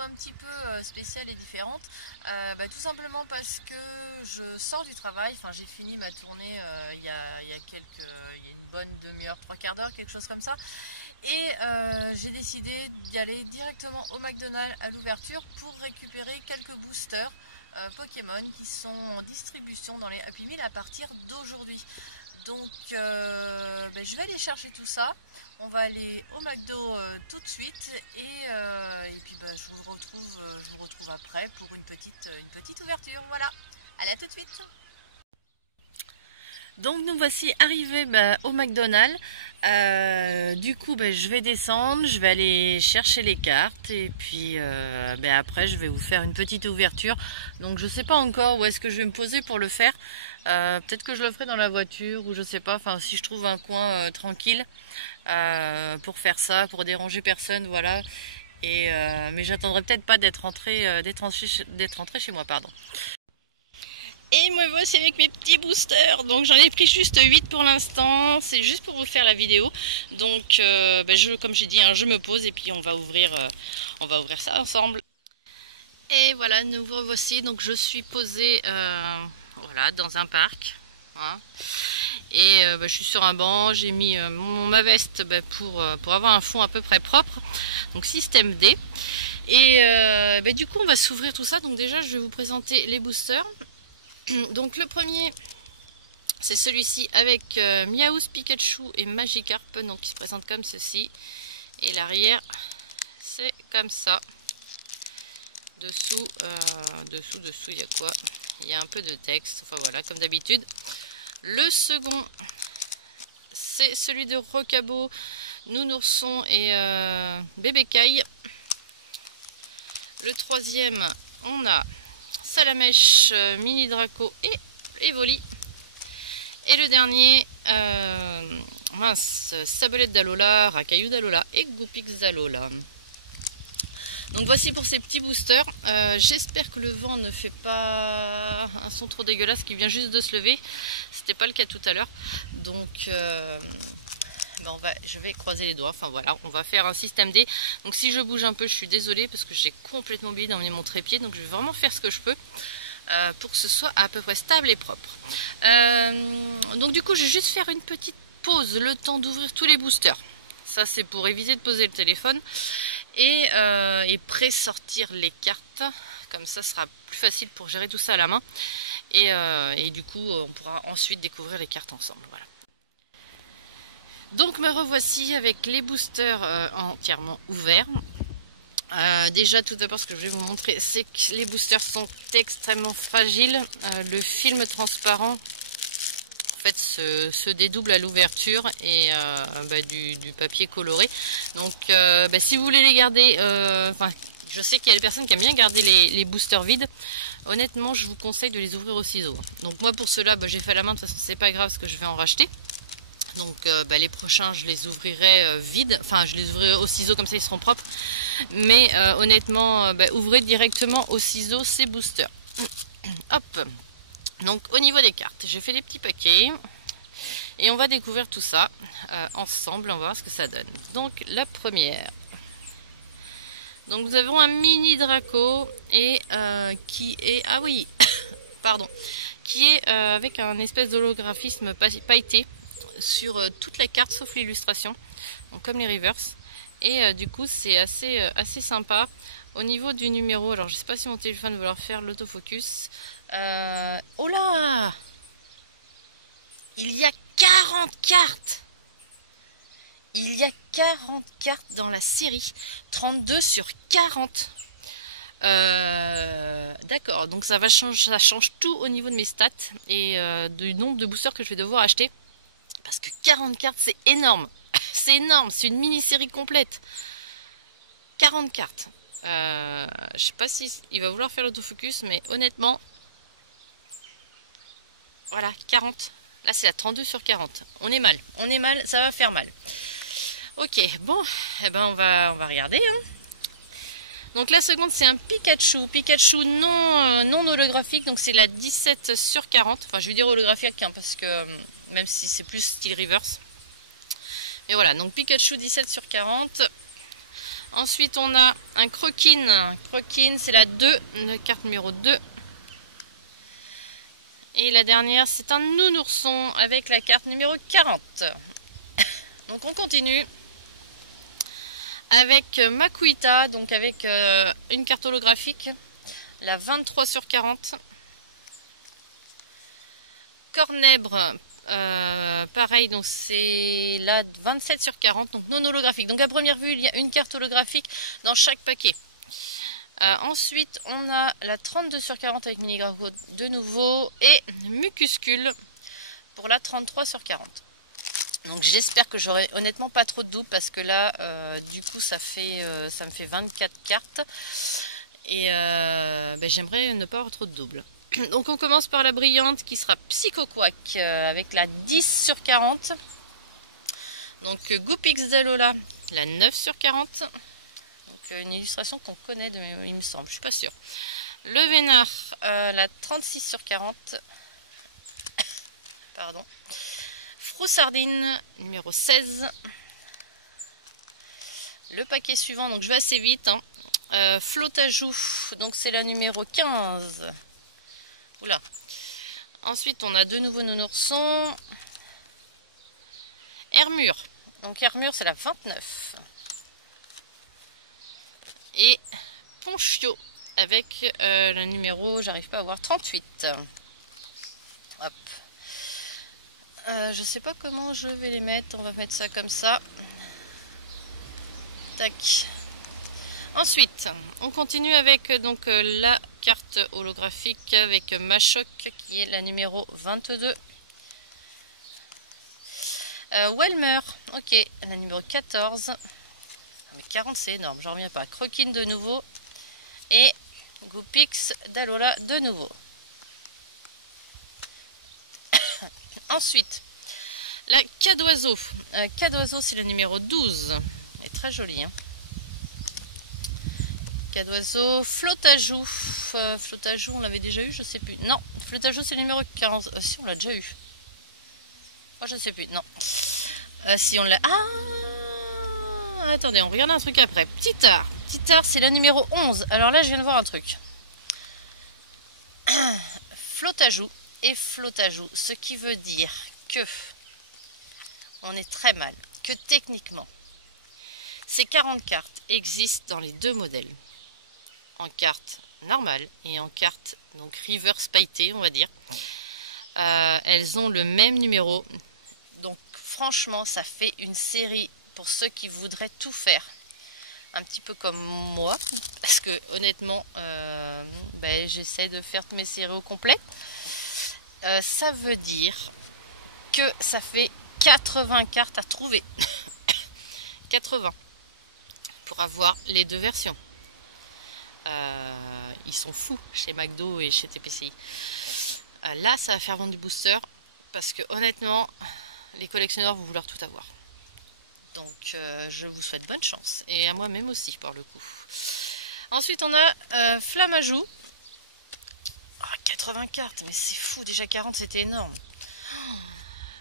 un petit peu spéciale et différente. Tout simplement parce que je sors du travail, enfin j'ai fini ma tournée il y a une bonne demi-heure, trois quarts d'heure, quelque chose comme ça. Et j'ai décidé d'y aller directement au McDonald's à l'ouverture pour récupérer quelques boosters Pokémon qui sont en distribution dans les Happy Meal à partir d'aujourd'hui. Donc je vais aller chercher tout ça. On va aller au McDo tout de suite et puis je vous retrouve après pour une petite ouverture. Voilà, allez, à tout de suite. Donc nous voici arrivés au McDonald's. Du coup je vais descendre, je vais aller chercher les cartes et puis après je vais vous faire une petite ouverture. Donc je sais pas encore où est-ce que je vais me poser pour le faire. Peut-être que je le ferai dans la voiture ou je sais pas, enfin si je trouve un coin tranquille pour faire ça, pour déranger personne, voilà. Et mais j'attendrai peut-être pas d'être rentré chez moi, pardon. Et me voici avec mes petits boosters. Donc j'en ai pris juste 8 pour l'instant. C'est juste pour vous faire la vidéo. Donc comme j'ai dit, je me pose et puis on va ouvrir ça ensemble. Et voilà, nous revoici. Donc je suis posée voilà, dans un parc. Hein. Et je suis sur un banc. J'ai mis ma veste pour avoir un fond à peu près propre. Donc système D. Et du coup on va s'ouvrir tout ça. Donc déjà je vais vous présenter les boosters. Donc le premier, c'est celui-ci avec Meowth, Pikachu et Magikarp, donc il se présente comme ceci. Et l'arrière, c'est comme ça. Dessous, il y a quoi? Il y a un peu de texte, enfin voilà, comme d'habitude. Le second, c'est celui de Rocabo, Nounourson et Bébé Caille. Le troisième, on a Salamèche, Mini Draco et Evoli. Et le dernier, Sabolette d'Alola, Racaillou d'Alola et Goupix d'Alola. Donc voici pour ces petits boosters. J'espère que le vent ne fait pas un son trop dégueulasse qui vient juste de se lever. C'était pas le cas tout à l'heure. Donc je vais croiser les doigts. Enfin voilà, on va faire un système D. Donc si je bouge un peu, je suis désolée parce que j'ai complètement oublié d'emmener mon trépied. Donc je vais vraiment faire ce que je peux pour que ce soit à peu près stable et propre. Donc du coup, je vais juste faire une petite pause, le temps d'ouvrir tous les boosters. Ça c'est pour éviter de poser le téléphone et pré-sortir les cartes. Comme ça, ce sera plus facile pour gérer tout ça à la main. Et du coup, on pourra ensuite découvrir les cartes ensemble. Voilà. Donc me revoici avec les boosters entièrement ouverts. Déjà tout d'abord ce que je vais vous montrer, c'est que les boosters sont extrêmement fragiles. Le film transparent en fait se dédouble à l'ouverture et du papier coloré. Donc si vous voulez les garder, je sais qu'il y a des personnes qui aiment bien garder les boosters vides. Honnêtement, je vous conseille de les ouvrir au ciseau. Donc moi pour cela, j'ai fait à la main, de toute façon c'est pas grave parce que je vais en racheter. Donc les prochains je les ouvrirai vides, enfin je les ouvrirai au ciseau comme ça ils seront propres. Mais honnêtement ouvrez directement au ciseau ces boosters. Hop. Donc au niveau des cartes, j'ai fait des petits paquets. Et on va découvrir tout ça ensemble, on va voir ce que ça donne. Donc la première. Donc nous avons un mini Draco et qui est... Ah oui, pardon. Qui est avec un espèce d'holographisme pailleté sur toute la carte sauf l'illustration, donc comme les reverse. Et du coup c'est assez sympa. Au niveau du numéro, alors je sais pas si mon téléphone va leur faire l'autofocus. Oh là, il y a 40 cartes. Il y a 40 cartes dans la série. 32 sur 40. D'accord, donc ça change tout au niveau de mes stats et du nombre de boosters que je vais devoir acheter. Parce que 40 cartes, c'est énorme. C'est énorme, c'est une mini-série complète. 40 cartes. Je sais pas si il va vouloir faire l'autofocus, mais honnêtement, voilà, 40. Là, c'est la 32 sur 40. On est mal, ça va faire mal. Ok, bon, on va regarder. Hein. Donc la seconde, c'est un Pikachu. Pikachu non holographique, donc c'est la 17 sur 40. Enfin, je vais dire holographique, hein, parce que même si c'est plus style reverse. Mais voilà, donc Pikachu 17 sur 40. Ensuite, on a un croquine. Croquine, c'est la 2, la carte numéro 2. Et la dernière, c'est un nounourson avec la carte numéro 40. Donc, on continue avec Makuita, donc avec une carte holographique, la 23 sur 40. Cornèbre, pareil, donc c'est la 27 sur 40, donc non holographique. Donc à première vue, il y a une carte holographique dans chaque paquet. Ensuite, on a la 32 sur 40 avec Mini-Grago de nouveau et Mucuscule pour la 33 sur 40. Donc j'espère que j'aurai honnêtement pas trop de doubles parce que là, du coup, ça me fait 24 cartes. Et j'aimerais ne pas avoir trop de doubles. Donc on commence par la brillante qui sera Psycho Quack avec la 10 sur 40. Donc Goopix d'Alola, la 9 sur 40. Donc une illustration qu'on connaît, il me semble, je suis pas sûre. Le Vénard, la 36 sur 40. Pardon. Froussardine, numéro 16. Le paquet suivant, donc je vais assez vite. Flotajou, donc c'est la numéro 15. Oula. Ensuite, on a de nouveau Nounourson. Hermure. Donc Hermure, c'est la 29. Et Ponchio avec le numéro, j'arrive pas à voir, 38. Hop. Je sais pas comment je vais les mettre. On va mettre ça comme ça. Tac. Ensuite, on continue avec donc la carte holographique avec Machoc qui est la numéro 22. Welmer, ok, la numéro 14. Mais 40 c'est énorme, j'en reviens pas. Croquine de nouveau. Et Goopix d'Alola de nouveau. Ensuite, la Cadoiseau. Cadoiseau c'est la numéro 12. Elle est très jolie, hein. Cadoiseau, Flotajou. Flotajou, on l'avait déjà eu, je sais plus. Non, Flotajou, c'est le numéro 40. Si, on l'a déjà eu. Oh, je sais plus, non. Si, on l'a. Ah, attendez, on regarde un truc après. Petit art. Petit art, c'est la numéro 11. Alors là, je viens de voir un truc. Flotajou et Flotajou. Ce qui veut dire que on est très mal. Que techniquement, ces 40 cartes existent dans les deux modèles. En carte normale et en carte donc reverse pailletée, on va dire. Elles ont le même numéro. Donc franchement, ça fait une série pour ceux qui voudraient tout faire. Un petit peu comme moi. Parce que honnêtement, j'essaie de faire mes séries au complet. Ça veut dire que ça fait 80 cartes à trouver. 80. Pour avoir les deux versions. Ils sont fous chez McDo et chez TPCI. Là, ça va faire vendre du booster parce que honnêtement, les collectionneurs vont vouloir tout avoir. Donc, je vous souhaite bonne chance et à moi-même aussi, par le coup. Ensuite, on a Flamajou. 80 cartes, mais c'est fou. Déjà 40, c'était énorme.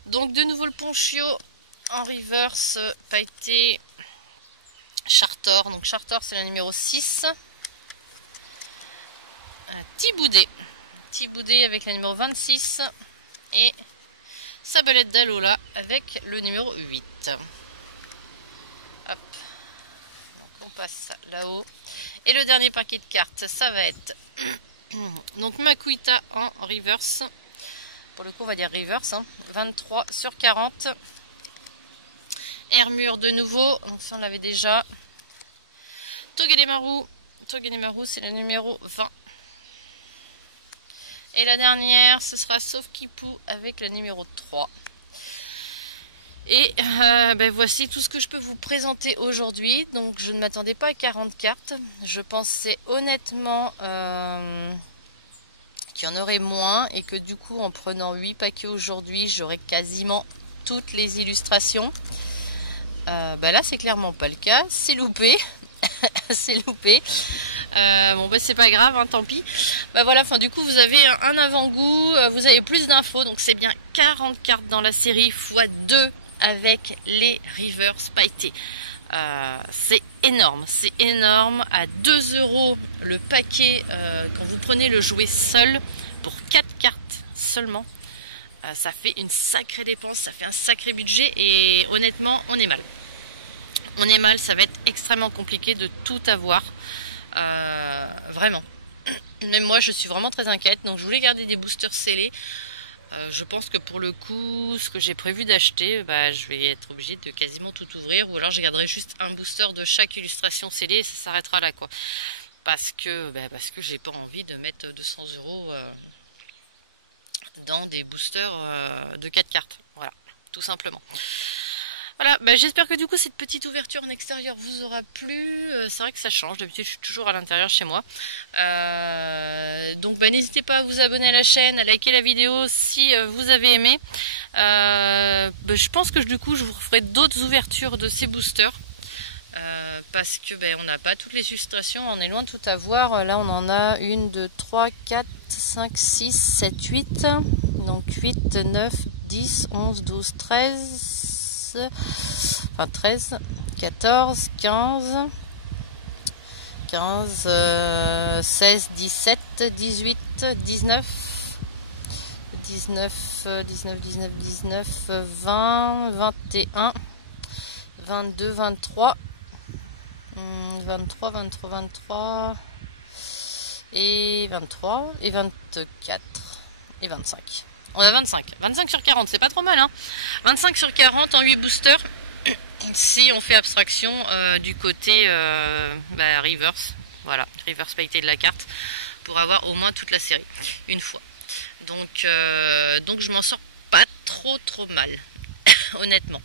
Donc, de nouveau le Ponchio en reverse pailleté. Chartor, donc Chartor c'est la numéro 6. Tiboudé avec la numéro 26. Et Sabelette d'Alola avec le numéro 8. Hop. Donc on passe là-haut. Et le dernier paquet de cartes, ça va être donc Makuita en reverse. Pour le coup on va dire reverse. 23 sur 40. Hermure de nouveau, donc ça on l'avait déjà. Togedemaru c'est le numéro 20. Et la dernière, ce sera Sauf-Kipu avec le numéro 3. Et voici tout ce que je peux vous présenter aujourd'hui. Donc je ne m'attendais pas à 40 cartes. Je pensais honnêtement qu'il y en aurait moins. Et que du coup, en prenant 8 paquets aujourd'hui, j'aurais quasiment toutes les illustrations. Là, c'est clairement pas le cas. C'est loupé. C'est loupé. C'est pas grave, hein, tant pis. Voilà, du coup vous avez un avant-goût, vous avez plus d'infos, donc c'est bien 40 cartes dans la série x 2 avec les reverse pailletés. C'est énorme. À 2 euros le paquet, quand vous prenez le jouet seul, pour 4 cartes seulement, ça fait une sacrée dépense, ça fait un sacré budget, et honnêtement, on est mal. Ça va être extrêmement compliqué de tout avoir, vraiment. Mais moi, je suis vraiment très inquiète, donc je voulais garder des boosters scellés. Je pense que pour le coup, ce que j'ai prévu d'acheter, je vais être obligée de quasiment tout ouvrir, ou alors je garderai juste un booster de chaque illustration scellée et ça s'arrêtera là, quoi. Parce que j'ai pas envie de mettre 200 € dans des boosters de 4 cartes. Voilà, tout simplement. Voilà, j'espère que du coup cette petite ouverture en extérieur vous aura plu. C'est vrai que ça change, d'habitude je suis toujours à l'intérieur chez moi. Donc n'hésitez pas à vous abonner à la chaîne, à liker la vidéo si vous avez aimé. Je pense que du coup je vous ferai d'autres ouvertures de ces boosters. Parce que on n'a pas toutes les illustrations, on est loin de tout avoir. Là on en a 1, 2, 3, 4, 5, 6, 7, 8. Donc 8, 9, 10, 11, 12, 13... Enfin 13, 14, 15, 16, 17, 18, 19, 20, 21, 22, 23, 23 et 23 et 24 et 25. On a 25 sur 40, c'est pas trop mal, hein. 25 sur 40 en 8 boosters, si on fait abstraction du côté reverse, voilà, reverse pailleté de la carte, pour avoir au moins toute la série, une fois. Donc je m'en sors pas trop mal, honnêtement.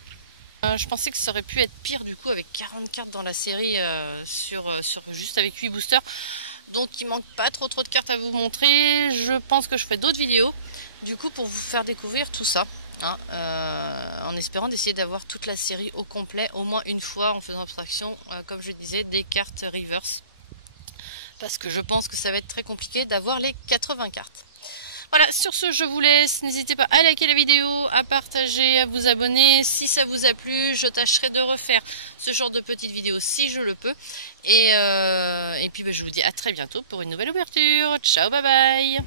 Je pensais que ça aurait pu être pire du coup avec 40 cartes dans la série, juste avec 8 boosters. Donc il manque pas trop de cartes à vous montrer. Je pense que je ferai d'autres vidéos du coup pour vous faire découvrir tout ça, hein, en espérant d'essayer d'avoir toute la série au complet au moins une fois, en faisant abstraction, comme je disais, des cartes reverse, parce que je pense que ça va être très compliqué d'avoir les 80 cartes. Voilà, sur ce je vous laisse, n'hésitez pas à liker la vidéo, à partager, à vous abonner. Si ça vous a plu, je tâcherai de refaire ce genre de petites vidéos si je le peux. Et puis je vous dis à très bientôt pour une nouvelle ouverture. Ciao, bye bye.